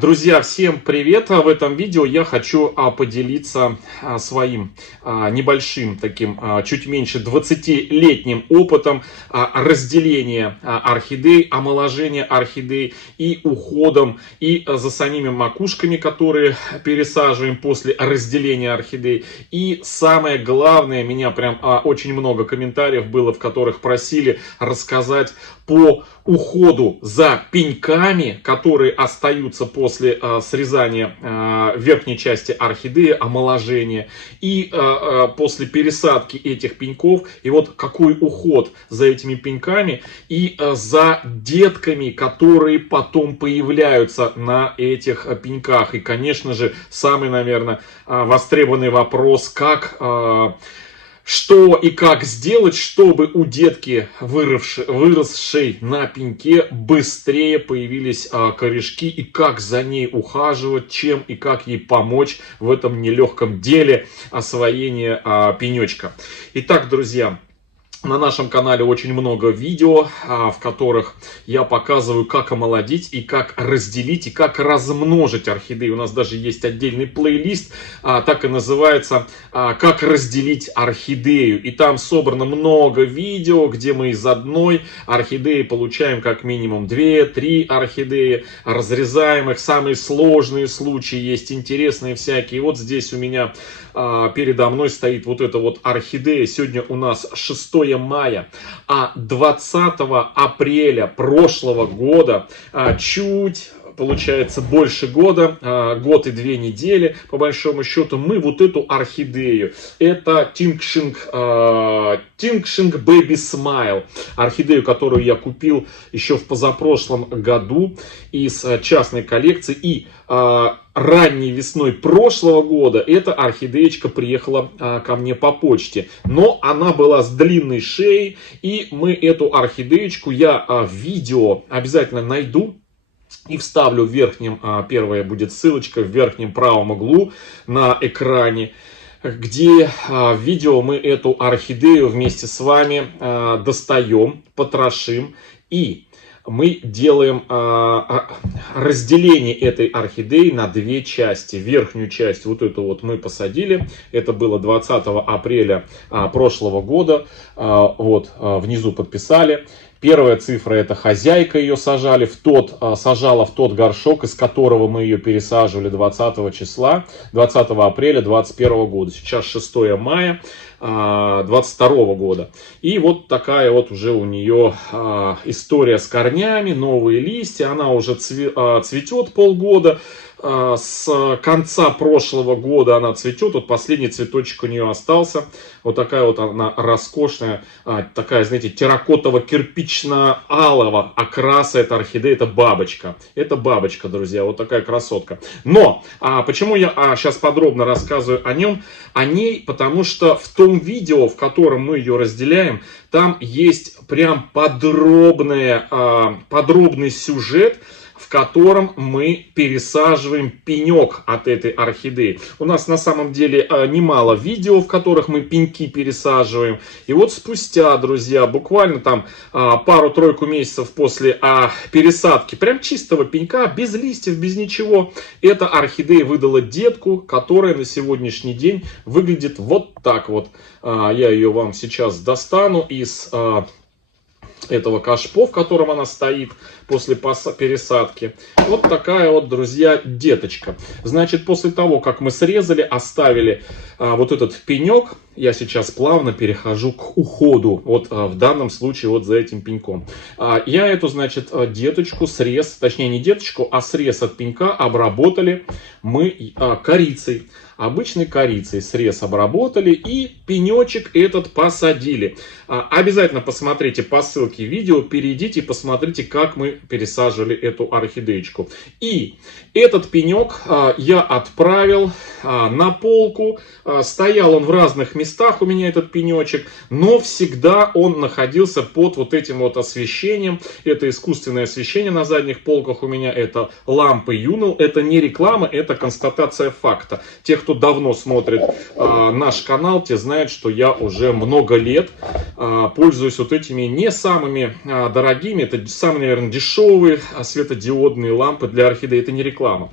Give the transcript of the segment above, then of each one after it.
Друзья, всем привет! В этом видео я хочу поделиться своим небольшим таким, чуть меньше 20-летним опытом разделения орхидей, омоложения орхидей и уходом и за самими макушками, которые пересаживаем после разделения орхидей. И самое главное, меня прям очень много комментариев было, в которых просили рассказать по уходу за пеньками, которые остаются после срезания верхней части орхидеи, омоложения, и после пересадки этих пеньков. И вот какой уход за этими пеньками и за детками, которые потом появляются на этих пеньках. И, конечно же, самый, наверное, востребованный вопрос, что и как сделать, чтобы у детки, выросшей на пеньке, быстрее появились корешки, и как за ней ухаживать, чем и как ей помочь в этом нелегком деле освоения пенечка. Итак, друзья, на нашем канале очень много видео, в которых я показываю, как омолодить и как разделить, и как размножить орхидеи. У нас даже есть отдельный плейлист, так и называется «Как разделить орхидею». И там собрано много видео, где мы из одной орхидеи получаем как минимум 2-3 орхидеи, разрезаем их. Самые сложные случаи есть, интересные всякие. Вот здесь у меня передо мной стоит вот эта вот орхидея. Сегодня у нас 6 мая, а 20 апреля прошлого года, чуть, получается, больше года, год и 2 недели, по большому счету, мы вот эту орхидею, это Tingsing Baby Smile, орхидею, которую я купил еще в позапрошлом году из частной коллекции, и ранней весной прошлого года эта орхидеечка приехала ко мне по почте. Но она была с длинной шеей, и мы эту орхидеечку, я видео обязательно найду и вставлю в верхнем, первая будет ссылочка в верхнем правом углу на экране, где в видео мы эту орхидею вместе с вами достаем, потрошим, и мы делаем разделение этой орхидеи на 2 части. Верхнюю часть, вот эту вот, мы посадили. Это было 20 апреля прошлого года. Вот, внизу подписали. Первая цифра — это хозяйка ее сажала в тот горшок, из которого мы ее пересаживали 20 апреля 2021 года. Сейчас 6 мая 2022 года. И вот такая вот уже у нее история с корнями, новые листья. Она уже цветет полгода. С конца прошлого года она цветет. Вот последний цветочек у нее остался. Вот такая вот она роскошная, такая, знаете, терракотово-кирпично-алого окраса. Это орхидея, это бабочка. Это бабочка, друзья, вот такая красотка. Но почему я сейчас подробно рассказываю о ней, потому что в том видео, в котором мы ее разделяем, там есть прям подробный сюжет, в котором мы пересаживаем пенек от этой орхидеи. У нас на самом деле немало видео, в которых мы пеньки пересаживаем. И вот спустя, друзья, буквально там пару-тройку месяцев после пересадки, прям чистого пенька, без листьев, без ничего, эта орхидея выдала детку, которая на сегодняшний день выглядит вот так вот. Я ее вам сейчас достану из этого кашпо, в котором она стоит после пересадки. Вот такая вот, друзья, деточка. Значит, после того, как мы срезали, оставили вот этот пенек, я сейчас плавно перехожу к уходу. Вот в данном случае вот за этим пеньком. Я эту, значит, деточку, точнее не деточку, а срез от пенька обработали мы корицей. Обычной корицей срез обработали и пенечек этот посадили. Обязательно посмотрите по ссылке видео, перейдите и посмотрите, как мы пересаживали эту орхидеечку. И этот пенек я отправил на полку. Стоял он в разных местах у меня, этот пенечек, но всегда он находился под вот этим вот освещением. Это искусственное освещение на задних полках у меня, это лампы Юнел. Это не реклама, это констатация факта. Те, кто давно смотрит наш канал, те знают, что я уже много лет пользуюсь вот этими не самыми дорогими, это самые, наверное, дешевые светодиодные лампы для орхидей. Это не реклама.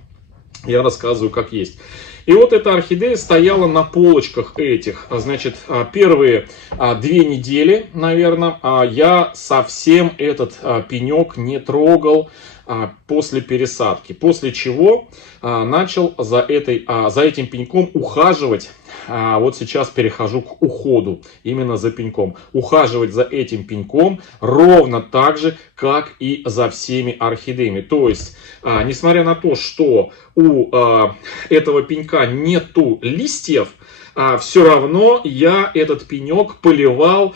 Я рассказываю как есть. И вот эта орхидея стояла на полочках этих. Значит, первые 2 недели, наверное, я совсем этот пенек не трогал после пересадки. После чего начал за этим пеньком ухаживать. Вот сейчас перехожу к уходу именно за пеньком. Ухаживать за этим пеньком ровно так же, как и за всеми орхидеями. То есть, несмотря на то, что у этого пенька нету листьев, все равно я этот пенек поливал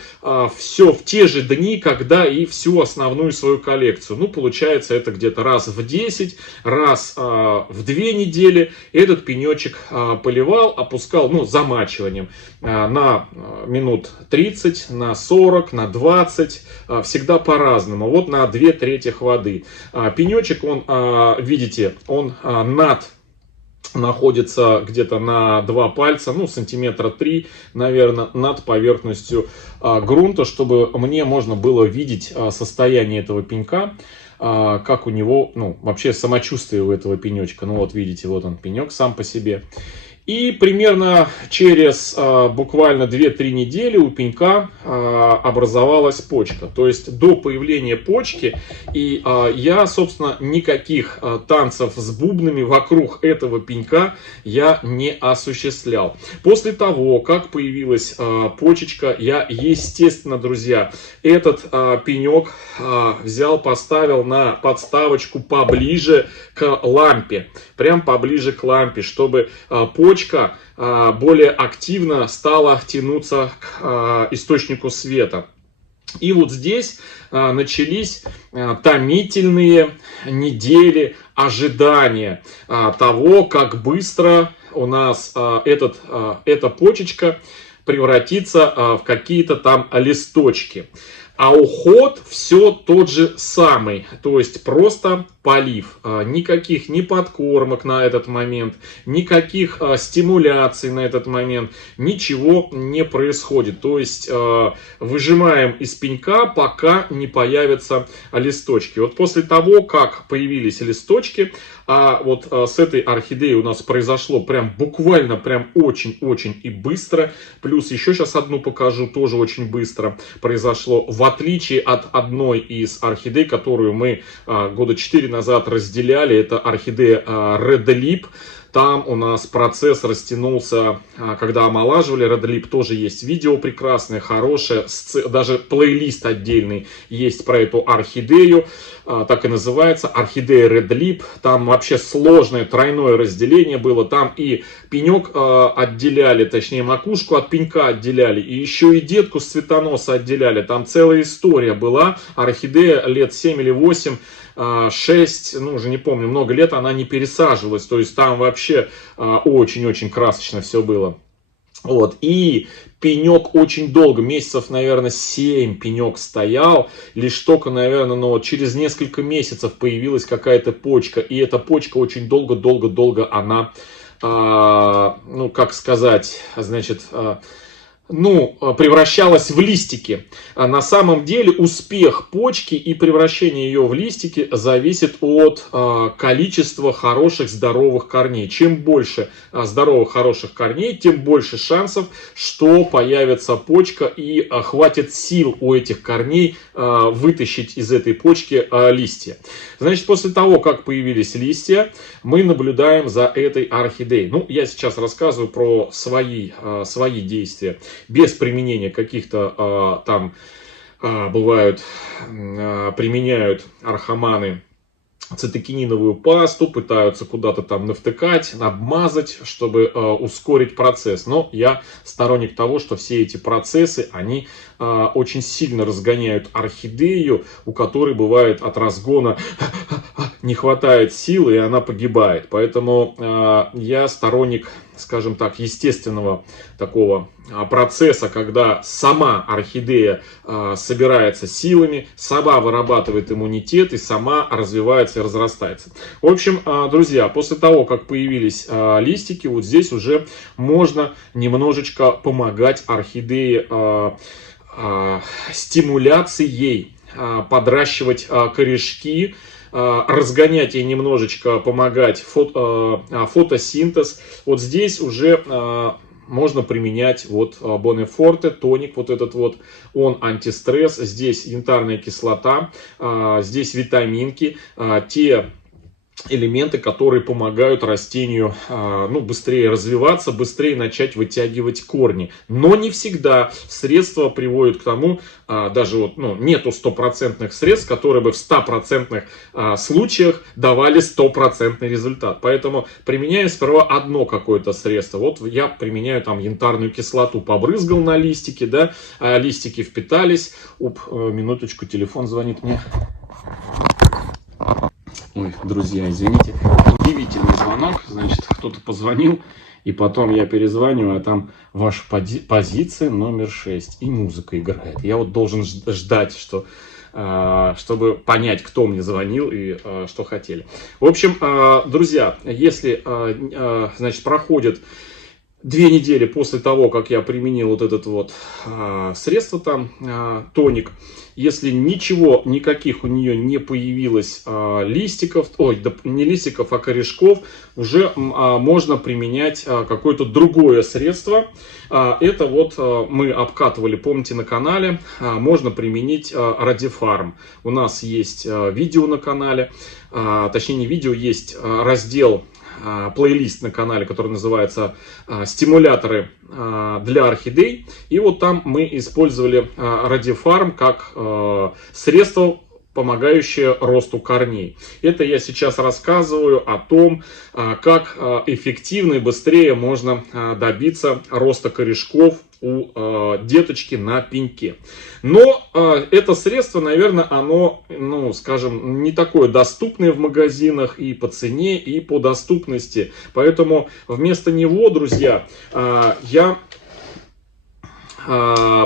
все в те же дни, когда и всю основную свою коллекцию. Ну, получается, это где-то раз в 10, раз в 2 недели этот пенечек поливал, опускал, ну, замачиванием на минут 30, на 40, на 20, всегда по-разному. Вот на 2/3 воды. Пенечек, он, видите, он находится где-то на 2 пальца, ну, сантиметра 3, наверное, над поверхностью грунта, чтобы мне можно было видеть состояние этого пенька, как у него, ну, вообще самочувствие у этого пенечка. Ну, вот видите, вот он пенек сам по себе. И примерно через буквально 2-3 недели у пенька образовалась почка. То есть до появления почки и я, собственно, никаких танцев с бубнами вокруг этого пенька я не осуществлял. После того, как появилась почечка, я, естественно, друзья, этот пенек взял, поставил на подставочку поближе к лампе. Прям поближе к лампе, чтобы почка более активно стала тянуться к источнику света. И вот здесь начались томительные недели ожидания того, как быстро у нас эта почечка превратится в какие-то там листочки. А уход все тот же самый, то есть просто полив. Никаких ни подкормок на этот момент, никаких стимуляций на этот момент, ничего не происходит. То есть выжимаем из пенька, пока не появятся листочки. Вот после того, как появились листочки, вот с этой орхидеей у нас произошло прям буквально прям очень-очень и быстро. Плюс еще сейчас одну покажу, тоже очень быстро произошло. В отличие от одной из орхидей, которую мы года 4 назад разделяли, это орхидея Red Lip. Там у нас процесс растянулся, когда омолаживали. Red Lip тоже есть видео прекрасное, хорошее, даже плейлист отдельный есть про эту орхидею. Так и называется, орхидея Red Lip. Там вообще сложное тройное разделение было. Там и пенек отделяли, точнее макушку от пенька отделяли, и еще и детку с цветоноса отделяли. Там целая история была. Орхидея лет 7 или 8, 6, ну уже не помню, много лет она не пересаживалась. То есть там вообще очень-очень красочно все было. Вот, и пенек очень долго, месяцев, наверное, 7 пенек стоял, лишь только, наверное, ну, вот через несколько месяцев появилась какая-то почка, и эта почка очень долго-долго-долго она, ну, как сказать, значит, превращалась в листики. На самом деле успех почки и превращение ее в листики зависит от количества хороших здоровых корней. Чем больше здоровых хороших корней, тем больше шансов, что появится почка и хватит сил у этих корней вытащить из этой почки листья. Значит, после того, как появились листья, мы наблюдаем за этой орхидеей. Ну, я сейчас рассказываю про свои действия. Без применения каких-то там бывают, применяют архаманы цитокининовую пасту, пытаются куда-то там навтыкать, обмазать, чтобы ускорить процесс. Но я сторонник того, что все эти процессы, они очень сильно разгоняют орхидею, у которой бывает от разгона не хватает силы, и она погибает. Поэтому я сторонник, скажем так, естественного такого процесса, когда сама орхидея собирается силами, сама вырабатывает иммунитет и сама развивается и разрастается. В общем, друзья, после того, как появились листики, вот здесь уже можно немножечко помогать орхидее стимуляцией подращивать корешки, разгонять и немножечко помогать фотосинтез. Вот здесь уже можно применять вот Боне-Форте, тоник вот этот вот, он антистресс, здесь янтарная кислота, здесь витаминки, те элементы, которые помогают растению быстрее развиваться, быстрее начать вытягивать корни. Но не всегда средства приводят к тому, даже вот, нету стопроцентных средств, которые бы в 100% случаях давали стопроцентный результат. Поэтому применяю сперва одно какое-то средство. Вот я применяю там янтарную кислоту, побрызгал на листики, да, листики впитались. Минуточку, телефон звонит мне. Ой, друзья, извините, удивительный звонок, значит, кто-то позвонил, и потом я перезваниваю, а там ваша позиция номер 6, и музыка играет. Я вот должен ждать, чтобы понять, кто мне звонил и что хотели. В общем, друзья, если, значит, проходит 2 недели после того, как я применил вот этот вот средство там, тоник, если ничего, никаких у нее не появилось листиков, не листиков, а корешков, уже можно применять какое-то другое средство. Это вот мы обкатывали, помните, на канале, можно применить Радифарм. У нас есть видео на канале, точнее не видео, есть раздел, плейлист на канале, который называется «Стимуляторы для орхидей». И вот там мы использовали Радифарм как средство, помогающее росту корней. Это я сейчас рассказываю о том, как эффективно и быстрее можно добиться роста корешков у деточки на пеньке. Но это средство, наверное, оно, скажем, не такое доступное в магазинах и по цене, и по доступности. Поэтому вместо него, друзья, я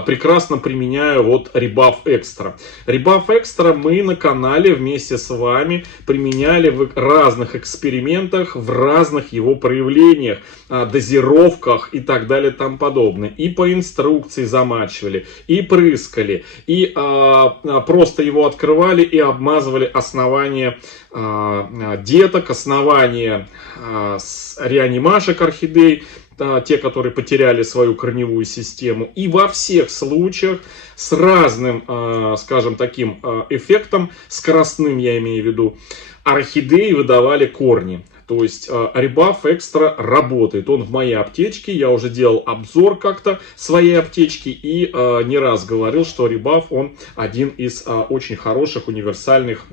прекрасно применяю вот Rebuff Extra. Rebuff Extra мы на канале вместе с вами применяли в разных экспериментах, в разных его проявлениях, дозировках и так далее и тому подобное. И по инструкции замачивали, и прыскали, и просто его открывали и обмазывали основание деток, основание реанимашек орхидей, те, которые потеряли свою корневую систему. И во всех случаях с разным, скажем, таким эффектом, скоростным я имею в виду, орхидеи выдавали корни. То есть Rebuff Extra работает. Он в моей аптечке. Я уже делал обзор как-то своей аптечки. И не раз говорил, что Rebuff, он один из очень хороших универсальных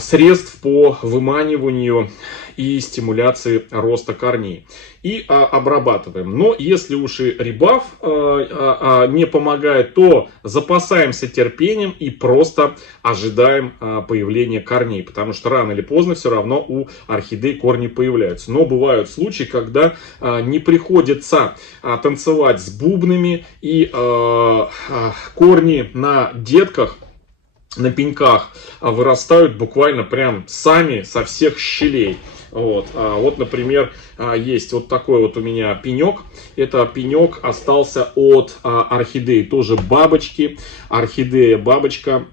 средств по выманиванию и стимуляции роста корней. И обрабатываем. Но если уж и Rebuff не помогает, то запасаемся терпением и просто ожидаем появления корней. Потому что рано или поздно все равно у орхидей корни появляются. Но бывают случаи, когда не приходится танцевать с бубнами, и корни на детках, на пеньках вырастают буквально прям сами со всех щелей. Вот, например, есть вот такой вот у меня пенек. Это пенек остался от орхидеи, тоже бабочки. Орхидея бабочка.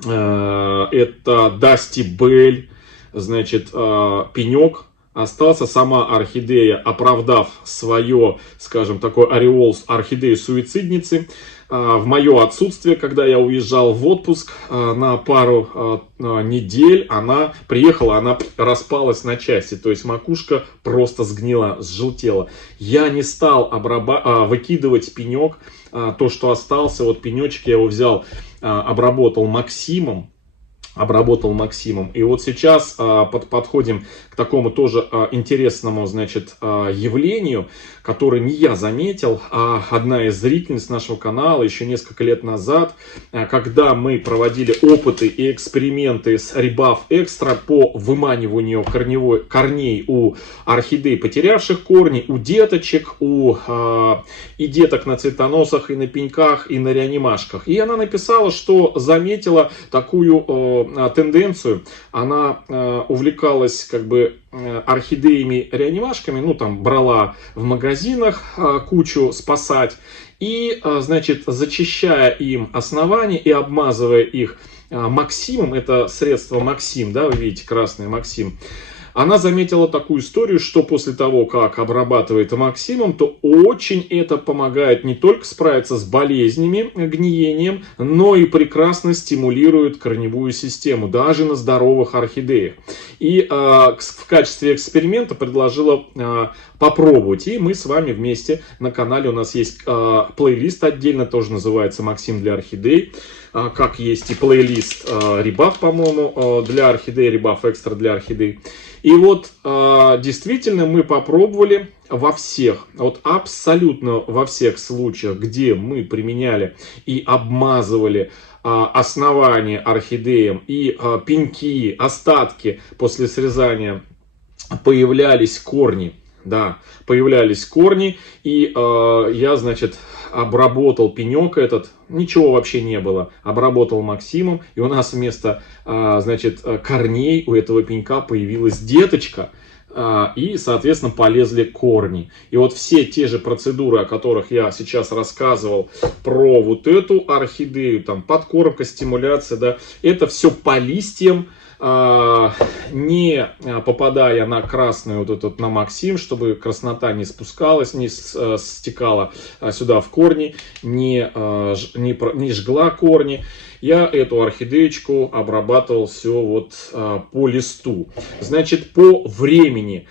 Это Dusty Bell. Значит, пенек остался. Сама орхидея, оправдав свое, скажем, такой ореол орхидеи-суицидницы, в мое отсутствие, когда я уезжал в отпуск на пару недель, она приехала, она распалась на части. То есть макушка просто сгнила, сжелтела. Я не стал выкидывать пенек. То, что остался, вот пенечек, я его взял, обработал Максимом. И вот сейчас подходим к такому тоже интересному, значит, явлению, которое не я заметил, а одна из зрительниц нашего канала еще несколько лет назад, когда мы проводили опыты и эксперименты с Rebuff Extra по выманиванию корней у орхидей, потерявших корни, у деточек, и деток на цветоносах, и на пеньках, и на реанимашках. И она написала, что заметила такую тенденцию. Она увлекалась как бы орхидеями-реанимашками, ну там брала в магазинах кучу спасать. И, значит, зачищая им основание и обмазывая их Максимом, это средство Максим, да, вы видите, красный Максим. Она заметила такую историю, что после того, как обрабатывает Максимом, то очень это помогает не только справиться с болезнями, гниением, но и прекрасно стимулирует корневую систему, даже на здоровых орхидеях. И в качестве эксперимента предложила попробовать. И мы с вами вместе на канале, у нас есть плейлист отдельно, тоже называется «Максим для орхидей». Как есть и плейлист Rebuff, по-моему, для орхидей, Rebuff Extra для орхидей. И вот действительно мы попробовали во всех, вот абсолютно во всех случаях, где мы применяли и обмазывали основание орхидеям и пеньки, остатки после срезания, появлялись корни. Да, появлялись корни, и я, значит, обработал пенек этот, ничего вообще не было, обработал Максимом, и у нас вместо, значит, корней у этого пенька появилась деточка, и, соответственно, полезли корни. И вот все те же процедуры, о которых я сейчас рассказывал про вот эту орхидею, там, подкормка, стимуляция, да, это все по листьям, не попадая на красную вот этот, на Максим, чтобы краснота не спускалась, не стекала сюда в корни, не жгла корни. Я эту орхидеечку обрабатывал все вот по листу. Значит, по времени.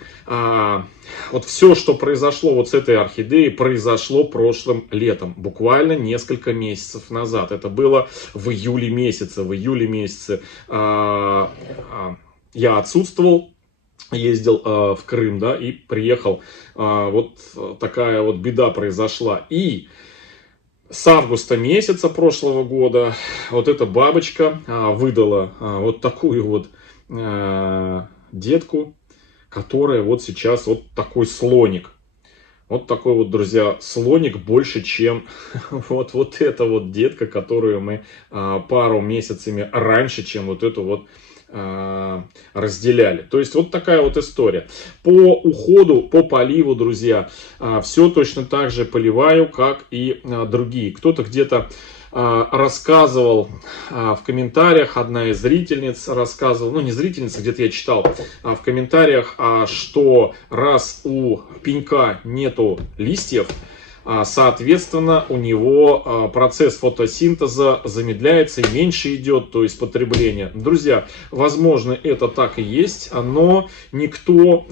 Вот все, что произошло вот с этой орхидеей, произошло прошлым летом. Буквально несколько месяцев назад. Это было в июле месяце. В июле месяце я отсутствовал. Ездил в Крым, да, и приехал. Вот такая вот беда произошла. И с августа месяца прошлого года вот эта бабочка выдала вот такую вот детку, которая вот сейчас вот такой слоник. Вот такой вот, друзья, слоник больше, чем вот эта вот детка, которую мы пару месяцами раньше, чем вот эту вот разделяли. То есть вот такая вот история. По уходу, по поливу, друзья, все точно так же поливаю, как и другие. Кто-то где-то рассказывал в комментариях, одна из зрительниц рассказывала, ну не зрительница, где-то я читал в комментариях, что раз у пенька нету листьев, соответственно, у него процесс фотосинтеза замедляется и меньше идет, то есть потребление. Друзья, возможно, это так и есть, но никто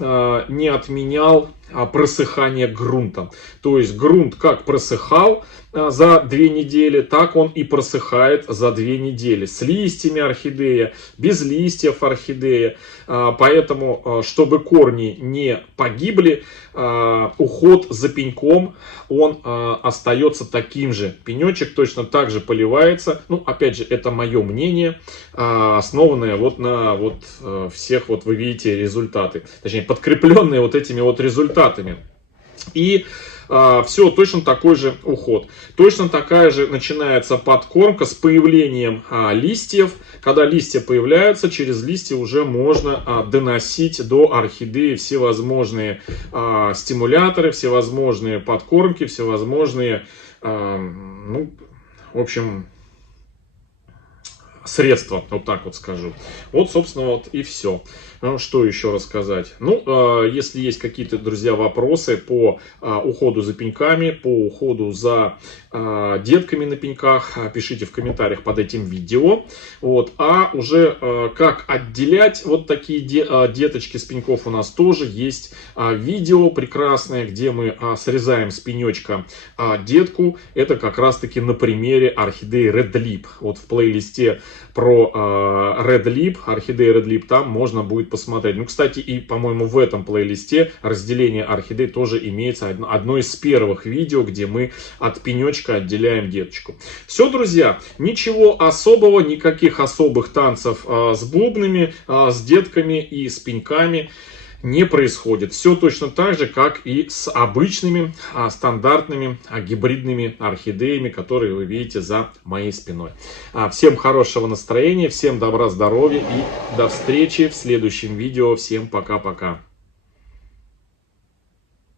не отменял просыхание грунта. То есть грунт как просыхал за 2 недели, так он и просыхает за 2 недели. С листьями орхидея, без листьев орхидея. Поэтому, чтобы корни не погибли, уход за пеньком, он остается таким же. Пенечек точно так же поливается. Ну, опять же, это мое мнение, основанное вот на вот всех, вот вы видите результаты. Точнее, подкрепленные вот этими вот результатами. И все, точно такой же уход. Точно такая же начинается подкормка с появлением листьев. Когда листья появляются, через листья уже можно доносить до орхидеи всевозможные стимуляторы, всевозможные подкормки, всевозможные, ну, в общем, средства, вот так вот скажу. Вот, собственно, вот и все. Что еще рассказать? Ну, если есть какие-то, друзья, вопросы по уходу за пеньками, по уходу за детками на пеньках, пишите в комментариях под этим видео. Вот. А уже как отделять вот такие деточки с пеньков, у нас тоже есть видео прекрасное, где мы срезаем с пенечка детку. Это как раз-таки на примере орхидеи Red Lip. Вот в плейлисте про Red Lip, орхидеи Red Lip, там можно будет посмотреть. Ну, кстати, и, по-моему, в этом плейлисте разделение орхидей тоже имеется. Одно из первых видео, где мы от пенечка отделяем деточку. Все, друзья, ничего особого, никаких особых танцев с бубнами, с детками и с пеньками не происходит. Все точно так же, как и с обычными, стандартными, гибридными орхидеями, которые вы видите за моей спиной. Всем хорошего настроения, всем добра, здоровья и до встречи в следующем видео. Всем пока-пока.